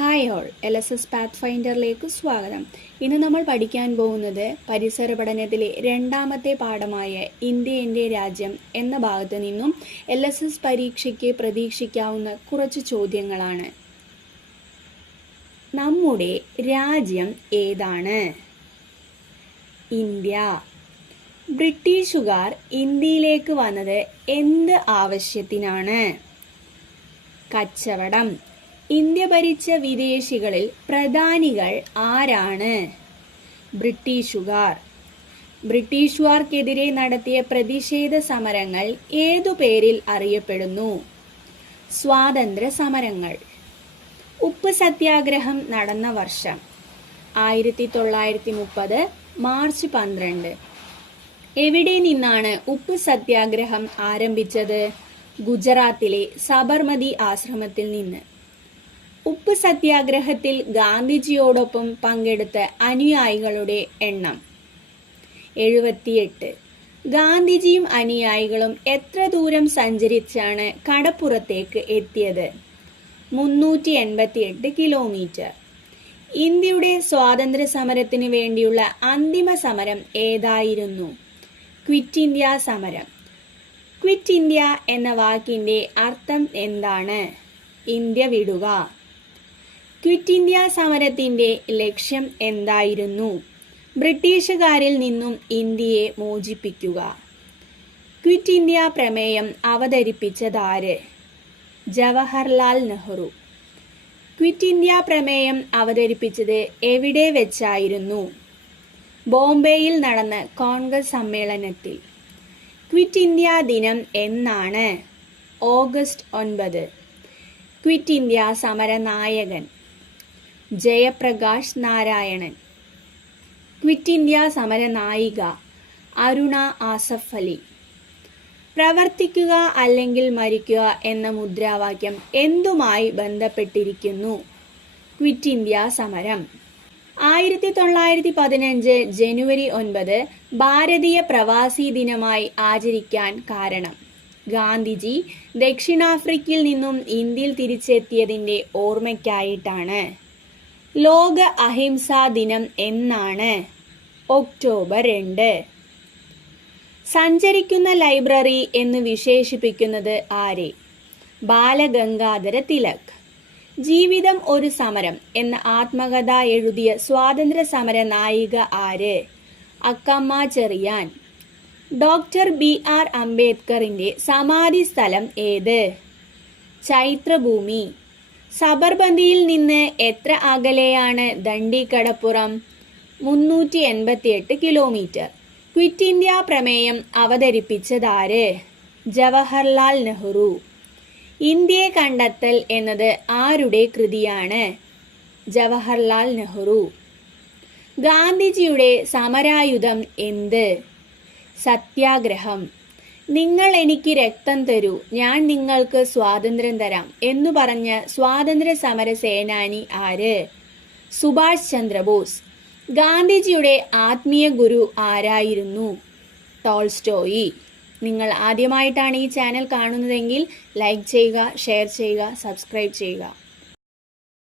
Hi all, LSS പാത്ത്ഫൈൻഡറിലേക്ക് സ്വാഗതം. ഇന്ന് നമ്മൾ പഠിക്കാൻ പോകുന്നത് പരിസര പഠനത്തിലെ രണ്ടാമത്തെ പാഠമായ ഇന്ത്യ എൻ്റെ രാജ്യം എന്ന ഭാഗത്ത് നിന്നും LSS പരീക്ഷയ്ക്ക് പ്രതീക്ഷിക്കാവുന്ന കുറച്ച് ചോദ്യങ്ങളാണ്. നമ്മുടെ രാജ്യം ഏതാണ്? ഇന്ത്യ. ബ്രിട്ടീഷുകാർ ഇന്ത്യയിലേക്ക് വന്നത് എന്ത് ആവശ്യത്തിനാണ്? കച്ചവടം. ഇന്ത്യ ഭരിച്ച വിദേശികളിൽ പ്രധാനികൾ ആരാണ്? ബ്രിട്ടീഷുകാർ. ബ്രിട്ടീഷുകാർക്കെതിരെ നടത്തിയ പ്രതിഷേധ സമരങ്ങൾ ഏതു പേരിൽ അറിയപ്പെടുന്നു? സ്വാതന്ത്ര്യ സമരങ്ങൾ. ഉപ്പ് സത്യാഗ്രഹം നടന്ന വർഷം 1930 മാർച്ച് 12. എവിടെ നിന്നാണ് ഉപ്പ് സത്യാഗ്രഹം ആരംഭിച്ചത്? ഗുജറാത്തിലെ സബർമതി ആശ്രമത്തിൽ നിന്ന്. ഉപ്പ് സത്യാഗ്രഹത്തിൽ ഗാന്ധിജിയോടൊപ്പം പങ്കെടുത്ത അനുയായികളുടെ എണ്ണം 78. ഗാന്ധിജിയും അനുയായികളും എത്ര ദൂരം സഞ്ചരിച്ചാണ് കടപ്പുറത്തേക്ക് എത്തിയത്? 388 കിലോമീറ്റർ. ഇന്ത്യയുടെ സ്വാതന്ത്ര്യ സമരത്തിന് വേണ്ടിയുള്ള അന്തിമ സമരം ഏതായിരുന്നു? ക്വിറ്റ് ഇന്ത്യ സമരം. ക്വിറ്റ് ഇന്ത്യ എന്ന വാക്കിന്റെ അർത്ഥം എന്താണ്? ഇന്ത്യ വിടുക. ക്വിറ്റ് ഇന്ത്യ സമരത്തിന്റെ ലക്ഷ്യം എന്തായിരുന്നു? ബ്രിട്ടീഷുകാരിൽ നിന്നും ഇന്ത്യയെ മോചിപ്പിക്കുക. ക്വിറ്റ് ഇന്ത്യ പ്രമേയം അവതരിപ്പിച്ചതാര്? ജവഹർലാൽ നെഹ്റു. ക്വിറ്റ് ഇന്ത്യ പ്രമേയം അവതരിപ്പിച്ചത് എവിടെ വെച്ചായിരുന്നു? ബോംബെയിൽ നടന്ന കോൺഗ്രസ് സമ്മേളനത്തിൽ. ക്വിറ്റ് ഇന്ത്യ ദിനം എന്നാണ്? ഓഗസ്റ്റ് 9. ക്വിറ്റ് ഇന്ത്യ സമര നായകൻ ജയപ്രകാശ് നാരായണൻ. ക്വിറ്റ് ഇന്ത്യ സമര നായിക അരുണ ആസഫ് അലി. പ്രവർത്തിക്കുക അല്ലെങ്കിൽ മരിക്കുക എന്ന മുദ്രാവാക്യം എന്തുമായി ബന്ധപ്പെട്ടിരിക്കുന്നു? ക്വിറ്റ് ഇന്ത്യ സമരം. 1915 ജനുവരി 9 ഭാരതീയ പ്രവാസി ദിനമായി ആചരിക്കാൻ കാരണം? ഗാന്ധിജി ദക്ഷിണാഫ്രിക്കയിൽ നിന്നും ഇന്ത്യയിൽ തിരിച്ചെത്തിയതിന്റെ ഓർമ്മയ്ക്കായിട്ടാണ്. ലോക അഹിംസാ ദിനം എന്നാണ്? ഒക്ടോബർ 2. സഞ്ചരിക്കുന്ന ലൈബ്രറി എന്ന് വിശേഷിപ്പിക്കുന്നത് ആരെ? ബാലഗംഗാധര തിലക്. ജീവിതം ഒരു സമരം എന്ന ആത്മകഥ എഴുതിയ സ്വാതന്ത്ര്യ സമര നായിക ആര്? അക്കമ്മ ചെറിയാൻ. ഡോക്ടർ BR അംബേദ്കറിന്റെ സമാധി സ്ഥലം ഏത്? ചൈത്രഭൂമി. സബർമതിയിൽ നിന്ന് എത്ര അകലെയാണ് ദണ്ഡി കടപ്പുറം? 388 കിലോമീറ്റർ. ക്വിറ്റ് ഇന്ത്യ പ്രമേയം അവതരിപ്പിച്ചതാര്? ജവഹർലാൽ നെഹ്റു. ഇന്ത്യയെ കണ്ടെത്തൽ എന്നത് ആരുടെ കൃതിയാണ്? ജവഹർലാൽ നെഹ്റു. ഗാന്ധിജിയുടെ സമരായുധം എന്ത്? സത്യാഗ്രഹം. നിങ്ങൾ എനിക്ക് രക്തം തരൂ, ഞാൻ നിങ്ങൾക്ക് സ്വാതന്ത്ര്യം തരാം എന്നു പറഞ്ഞ സ്വാതന്ത്ര്യ സമര സേനാനി ആര്? സുഭാഷ് ചന്ദ്രബോസ്. ഗാന്ധിജിയുടെ ആത്മീയ ഗുരു ആരായിരുന്നു? ടോൾസ്റ്റോയി. നിങ്ങൾ ആദ്യമായിട്ടാണ് ഈ ചാനൽ കാണുന്നതെങ്കിൽ ലൈക്ക് ചെയ്യുക, ഷെയർ ചെയ്യുക, സബ്സ്ക്രൈബ് ചെയ്യുക.